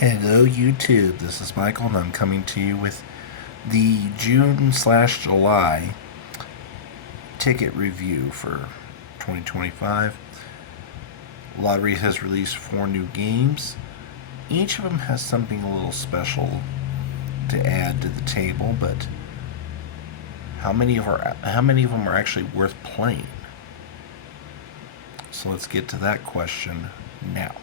Hello YouTube, this is Michael and I'm coming to you with the June/July ticket review for 2025. Lottery has released 4 new games. Each of them has something a little special to add to the table, but how many of them are actually worth playing? So let's get to that question now.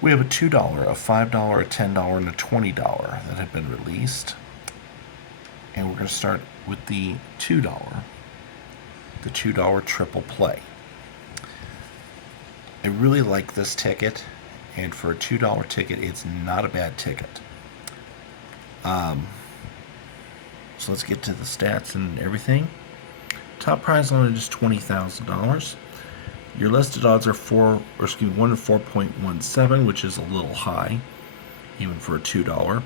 We have a $2, a $5, a $10, and a $20 that have been released. And we're going to start with the $2, the $2 triple play. I really like this ticket, and for a $2 ticket, it's not a bad ticket. So let's get to the stats and everything. Top prize on it is $20,000. Your listed odds are 1 in 4.17, which is a little high, even for a $2.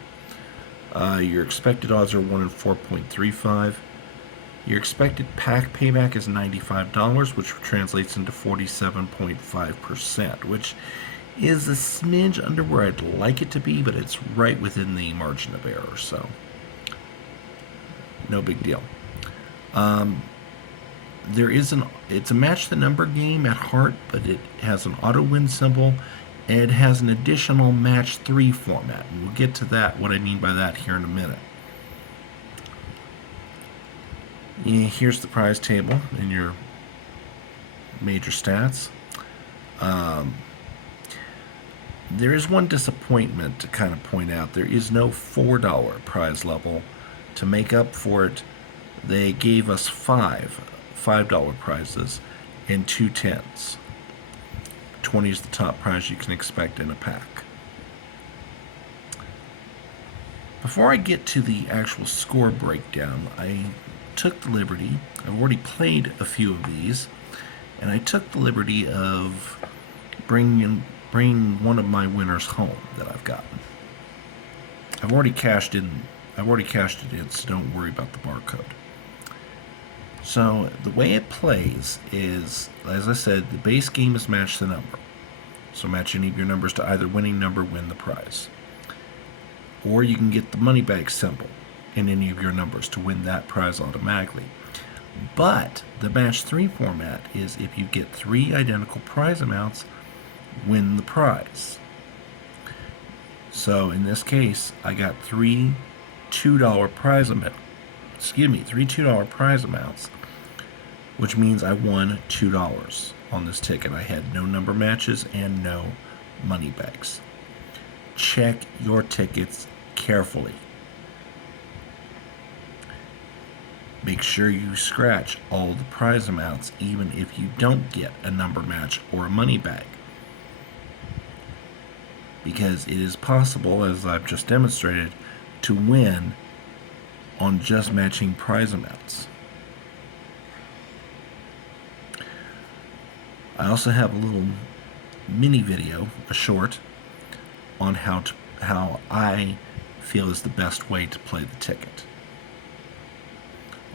Your expected odds are 1 in 4.35. Your expected pack payback is $95, which translates into 47.5%, which is a smidge under where I'd like it to be, but it's right within the margin of error, so no big deal. It's a match the number game at heart, but it has an auto win symbol, and it has an additional match 3 format, and we'll get to that, what I mean by that, here in a minute. Here's the prize table in your major stats. There is one disappointment to kind of point out. There is no $4 prize level. To make up for it, they gave us $5 prizes and 2 10s. 20 is the top prize you can expect in a pack. Before I get to the actual score breakdown, I took the liberty, I've already played a few of these, and I took the liberty of bringing one of my winners home that I've gotten. I've already cashed it in, so don't worry about the barcode. So the way it plays is, as I said, the base game is match the number. So match any of your numbers to either winning number, win the prize. Or you can get the money bag symbol in any of your numbers to win that prize automatically. But the match 3 format is if you get 3 identical prize amounts, win the prize. So in this case, I got 3 $2 prize amounts. Three $2 prize amounts, which means I won $2 on this ticket. I had no number matches and no money bags. Check your tickets carefully. Make sure you scratch all the prize amounts, even if you don't get a number match or a money bag. Because it is possible, as I've just demonstrated, to win on just matching prize amounts. I also have a little mini video, a short, on how I feel is the best way to play the ticket.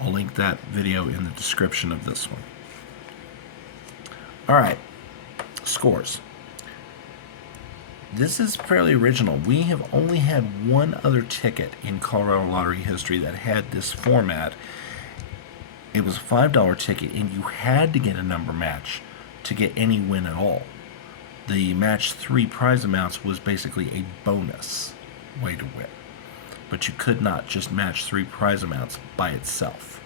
I'll link that video in the description of this one. Alright, scores. This is fairly original. We have only had one other ticket in Colorado Lottery history that had this format. It was a $5 ticket, and you had to get a number match to get any win at all. The match 3 prize amounts was basically a bonus way to win. But you could not just match 3 prize amounts by itself.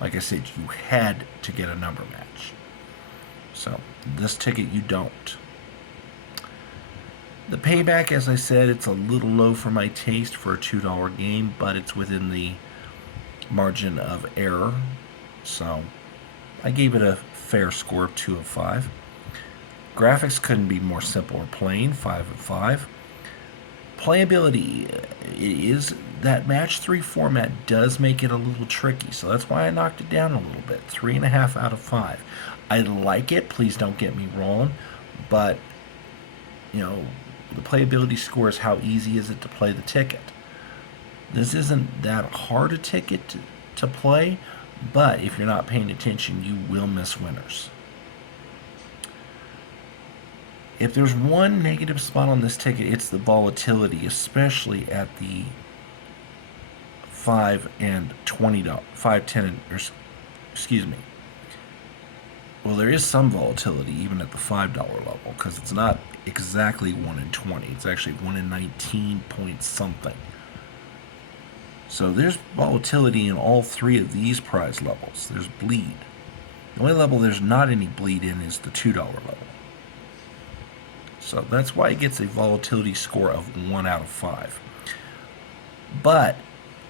Like I said, you had to get a number match. So, this ticket you don't. The payback, as I said, it's a little low for my taste for a $2 game, but it's within the margin of error. So, I gave it a fair score of 2 of 5. Graphics couldn't be more simple or plain, 5 of 5. Playability is that match 3 format does make it a little tricky, so that's why I knocked it down a little bit. 3.5 out of 5. I like it, please don't get me wrong, but the playability score is how easy is it to play the ticket. This isn't that hard a ticket to play, but if you're not paying attention, you will miss winners. If there's one negative spot on this ticket, it's the volatility, especially at the 5 and $20, 5, 10, or excuse me. Well, there is some volatility even at the $5 level because it's not exactly 1 in 20. It's actually 1 in 19 point something. So there's volatility in all three of these prize levels. There's bleed. The only level there's not any bleed in is the $2 level. So that's why it gets a volatility score of 1 out of 5. But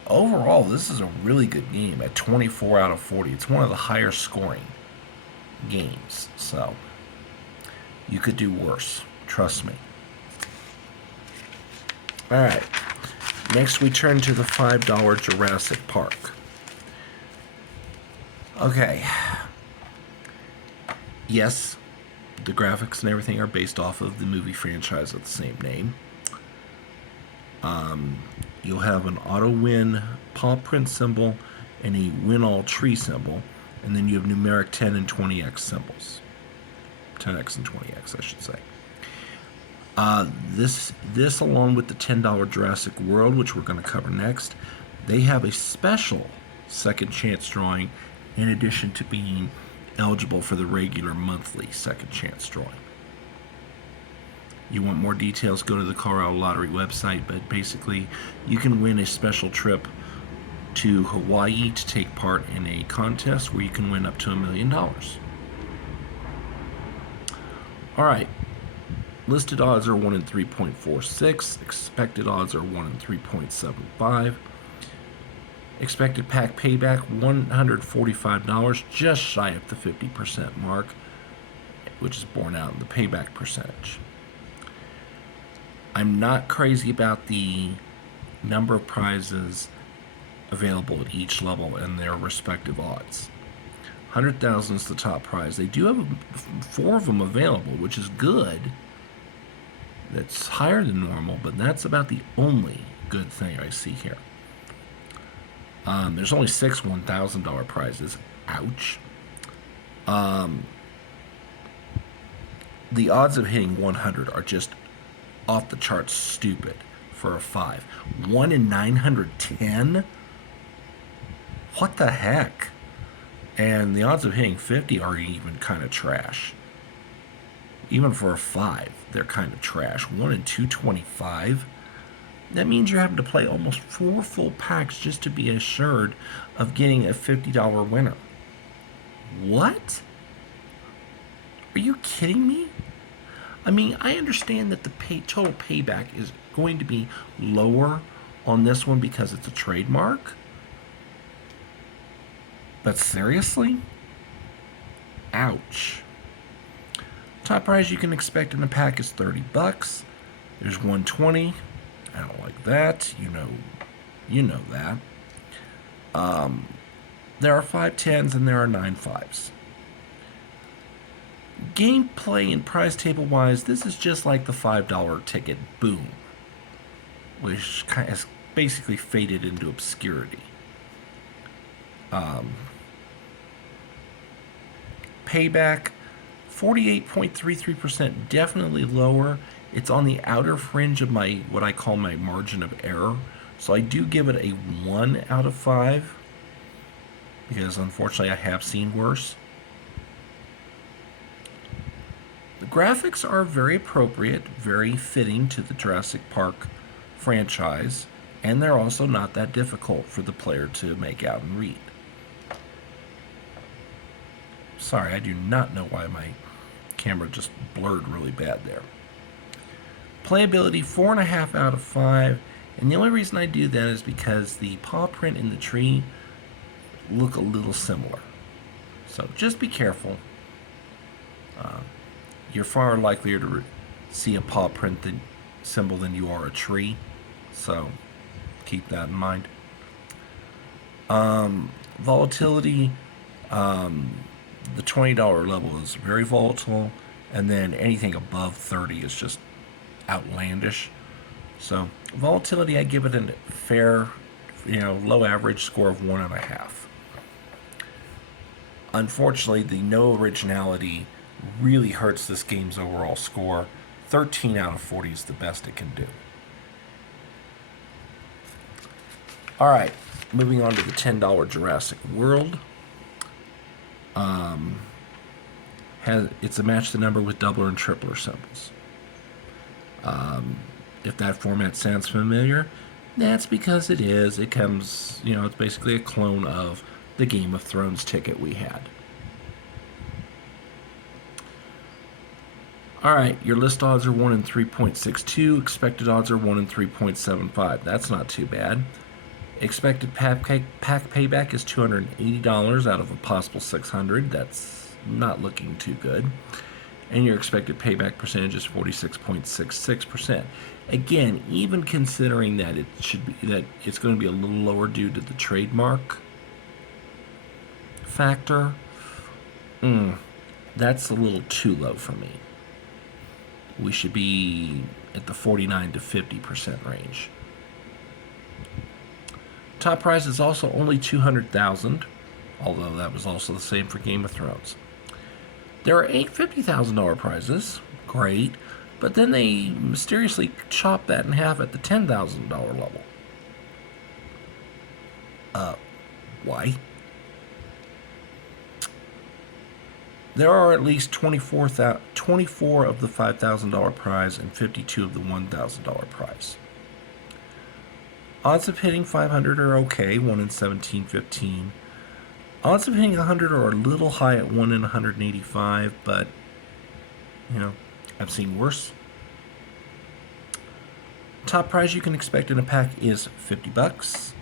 overall, this is a really good game at 24 out of 40. It's one of the higher scoring games. So you could do worse. Trust me. Alright. Next we turn to the $5 Jurassic Park. Okay. Yes, the graphics and everything are based off of the movie franchise of the same name. You'll have an auto-win paw print symbol and a win-all tree symbol, and then you have numeric 10 and 20x symbols. 10x and 20x, I should say. This along with the $10 Jurassic World, which we're going to cover next, they have a special second chance drawing in addition to being eligible for the regular monthly second chance drawing. You want more details, go to the Colorado Lottery website, but basically you can win a special trip to Hawaii to take part in a contest where you can win up to $1 million. Alright, listed odds are 1 in 3.46, expected odds are 1 in 3.75. Expected pack payback, $145, just shy of the 50% mark, which is borne out in the payback percentage. I'm not crazy about the number of prizes available at each level and their respective odds. 100,000 is the top prize. They do have 4 of them available, which is good. That's higher than normal, but that's about the only good thing I see here. There's only 6 $1,000 prizes. Ouch. The odds of hitting 100 are just off the charts stupid for a 5. 1 in 910? What the heck? And the odds of hitting 50 are even kind of trash. Even for a 5, they're kind of trash. 1 in 225? That means you're having to play almost 4 full packs just to be assured of getting a $50 winner. What? Are you kidding me? I mean, I understand that the total payback is going to be lower on this one because it's a trademark. But seriously? Ouch. Top prize you can expect in the pack is $30. There's 120. I don't like that. You know that. There are 5 10s and there are 9 5s. Gameplay and prize table wise, this is just like the $5 ticket Boom, which has basically faded into obscurity. Payback, 48.33%, definitely lower. It's on the outer fringe of my what I call my margin of error. So I do give it a 1 out of 5 because unfortunately I have seen worse. The graphics are very appropriate, very fitting to the Jurassic Park franchise, and they're also not that difficult for the player to make out and read. Sorry, I do not know why my camera just blurred really bad there. Playability, 4.5 out of 5, and the only reason I do that is because the paw print and the tree look a little similar. So just be careful. You're far likelier to see a paw print symbol than you are a tree, so keep that in mind. Volatility, the $20 level is very volatile, and then anything above 30 is just outlandish. So volatility, I give it a fair, low average score of 1.5. Unfortunately, the no originality really hurts this game's overall score. 13 out of 40 is the best it can do. All right, moving on to the $10 Jurassic World. It's a match the number with doubler and tripler symbols. If that format sounds familiar, that's because it is. It comes, it's basically a clone of the Game of Thrones ticket we had. All right, your list odds are 1 in 3.62. Expected odds are 1 in 3.75. That's not too bad. Expected pack payback is $280 out of a possible $600. That's not looking too good. And your expected payback percentage is 46.66%. Again, even considering that it's going to be a little lower due to the trademark factor, that's a little too low for me. We should be at the 49 to 50% range. Top prize is also only $200,000, although that was also the same for Game of Thrones. There are 8 $50,000 prizes, great, but then they mysteriously chop that in half at the $10,000 level. Why? There are at least 24 of the $5,000 prize and 52 of the $1,000 prize. Odds of hitting 500 are okay, 1 in 1715. Odds of hitting 100 are a little high at 1 in 185, but, I've seen worse. Top prize you can expect in a pack is $50.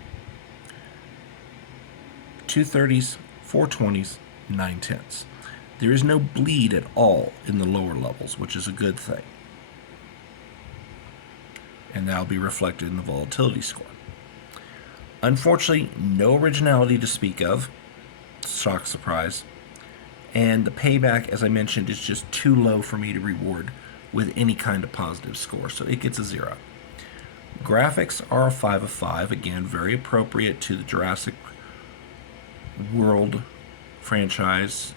2 30s, 4 20s, 9 10s. There is no bleed at all in the lower levels, which is a good thing. And that'll be reflected in the volatility score. Unfortunately, no originality to speak of. Shock surprise. And the payback, as I mentioned, is just too low for me to reward with any kind of positive score, so it gets a 0. Graphics are a 5 of 5, again, very appropriate to the Jurassic World franchise,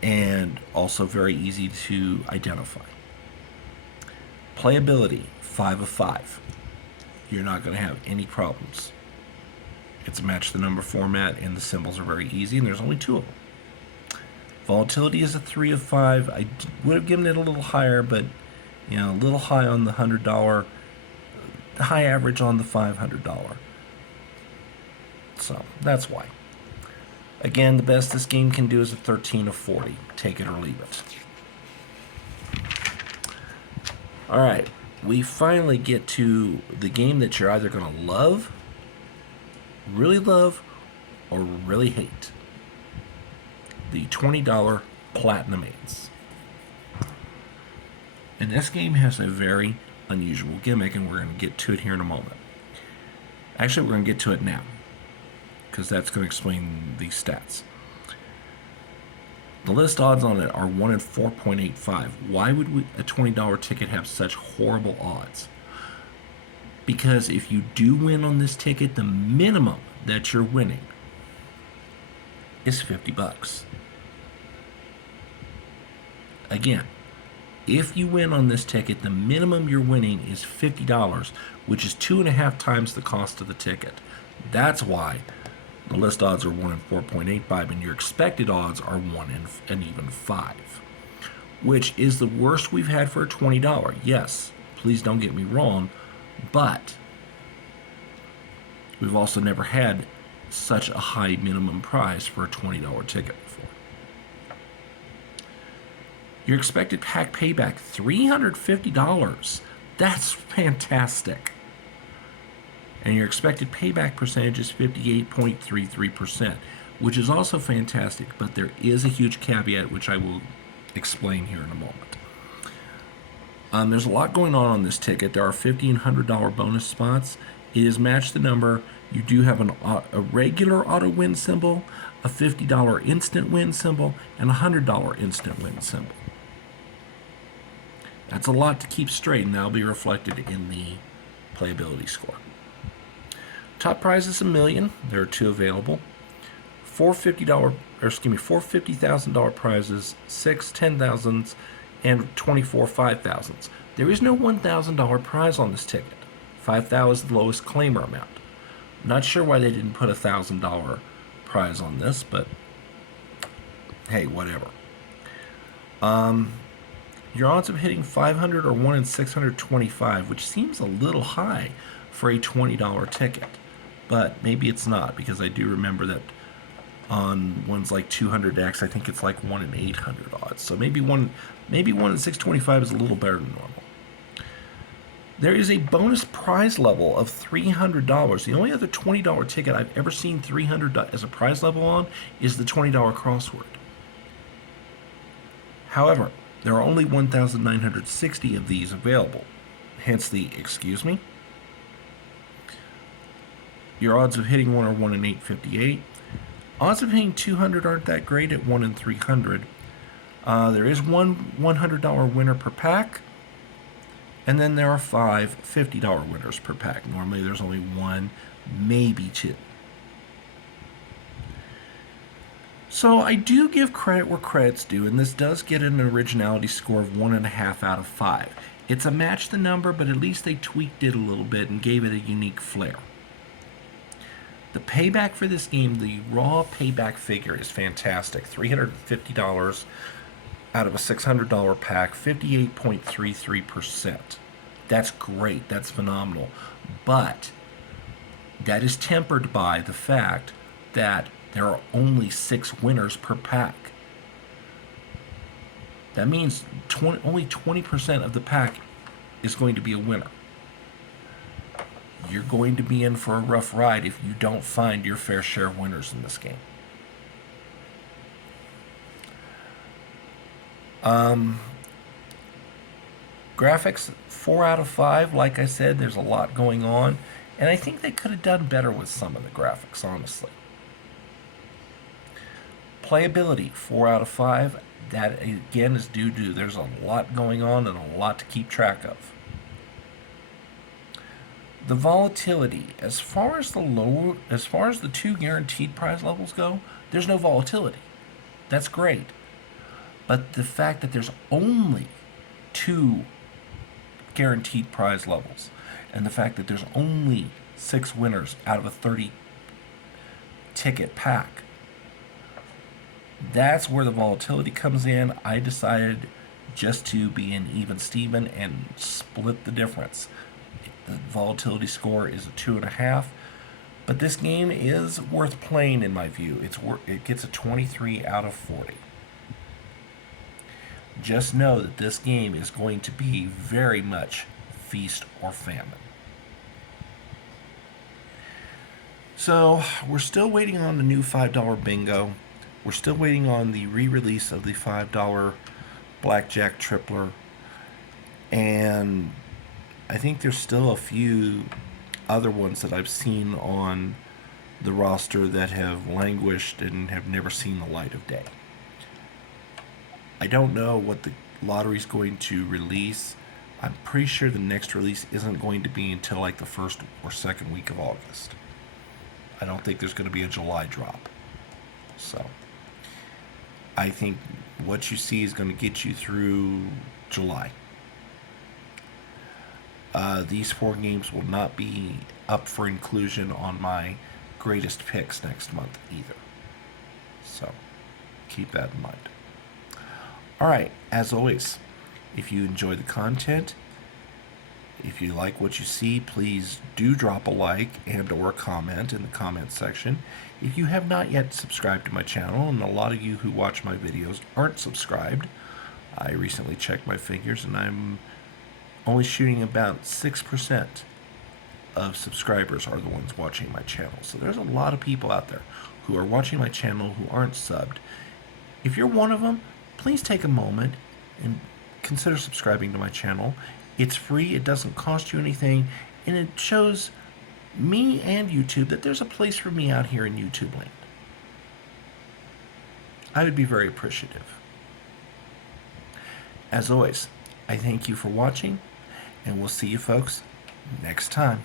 and also very easy to identify. Playability, 5 of 5. You're not going to have any problems. It's a match the number format, and the symbols are very easy, and there's only 2 of them. Volatility is a 3 of 5. I would have given it a little higher, but a little high on the $100, high average on the $500. So that's why. Again, the best this game can do is a 13 of 40. Take it or leave it. All right, we finally get to the game that you're either going to love, really love, or really hate. The $20 Platinum 8s. And this game has a very unusual gimmick, and we're going to get to it here in a moment. Actually, we're going to get to it now, because that's going to explain these stats. The list odds on it are 1 in 4.85. Why would a $20 ticket have such horrible odds? Because if you do win on this ticket, the minimum that you're winning is $50. Again, if you win on this ticket, the minimum you're winning is $50, which is 2.5 times the cost of the ticket. That's why the list odds are 1 in 4.85, and your expected odds are 1 in even 5, which is the worst we've had for a $20. Yes, please don't get me wrong, but we've also never had such a high minimum price for a $20 ticket before. Your expected pack payback, $350. That's fantastic. And your expected payback percentage is 58.33%, which is also fantastic, but there is a huge caveat, which I will explain here in a moment. There's a lot going on this ticket. There are $50 and $100 bonus spots. It is match the number. You do have a regular auto win symbol, a $50 instant win symbol, and a $100 instant win symbol. That's a lot to keep straight, and that'll be reflected in the playability score. Top prize is $1 million. There are 2 available. four $50,000 prizes, 6 $10,000s, and 24 $5,000s. There is no $1,000 prize on this ticket. 5,000 is the lowest claimer amount. Not sure why they didn't put a $1,000 prize on this, but hey, whatever. Your odds of hitting 500 are 1 in 625, which seems a little high for a $20 ticket. But maybe it's not, because I do remember that on ones like 200X, I think it's like 1 in 800 odds. So maybe 1 in 625 is a little better than normal. There is a bonus prize level of $300. The only other $20 ticket I've ever seen $300 as a prize level on is the $20 crossword. However, there are only 1,960 of these available. Hence the, excuse me. Your odds of hitting one are 1 in 858. Odds of hitting 200 aren't that great at 1 in 300. There is one $100 winner per pack. And then there are 5 $50 winners per pack. Normally there's only 1, maybe 2. So I do give credit where credit's due, and this does get an originality score of 1.5 out of 5. It's a match the number, but at least they tweaked it a little bit and gave it a unique flair. The payback for this game, the raw payback figure, is fantastic. $350 out of a $600 pack, 58.33%. That's great. That's phenomenal. But that is tempered by the fact that there are only 6 winners per pack. That means only 20% of the pack is going to be a winner. You're going to be in for a rough ride if you don't find your fair share of winners in this game. Graphics, 4 out of 5. Like I said, there's a lot going on, and I think they could have done better with some of the graphics, honestly. Playability, 4 out of 5. That, again, is due to there's a lot going on and a lot to keep track of. The volatility, as far as the 2 guaranteed prize levels go, there's no volatility. That's great. But the fact that there's only 2 guaranteed prize levels, and the fact that there's only 6 winners out of a 30 ticket pack, that's where the volatility comes in. I decided just to be an even Steven and split the difference. The volatility score is a 2.5, but this game is worth playing in my view. It gets a 23 out of 40. Just know that this game is going to be very much feast or famine. So we're still waiting on the new $5 bingo. We're still waiting on the re-release of the $5 blackjack tripler, and I think there's still a few other ones that I've seen on the roster that have languished and have never seen the light of day. I don't know what the lottery's going to release. I'm pretty sure the next release isn't going to be until like the 1st or 2nd week of August. I don't think there's going to be a July drop. So I think what you see is going to get you through July. These 4 games will not be up for inclusion on my greatest picks next month either. So keep that in mind. Alright, as always, if you enjoy the content, if you like what you see, please do drop a like and or a comment in the comment section. If you have not yet subscribed to my channel, and a lot of you who watch my videos aren't subscribed, I recently checked my figures and I'm only shooting about 6% of subscribers are the ones watching my channel. So there's a lot of people out there who are watching my channel who aren't subbed. If you're one of them, please take a moment and consider subscribing to my channel. It's free, it doesn't cost you anything, and it shows me and YouTube that there's a place for me out here in YouTube land. I would be very appreciative. As always, I thank you for watching, and we'll see you folks next time.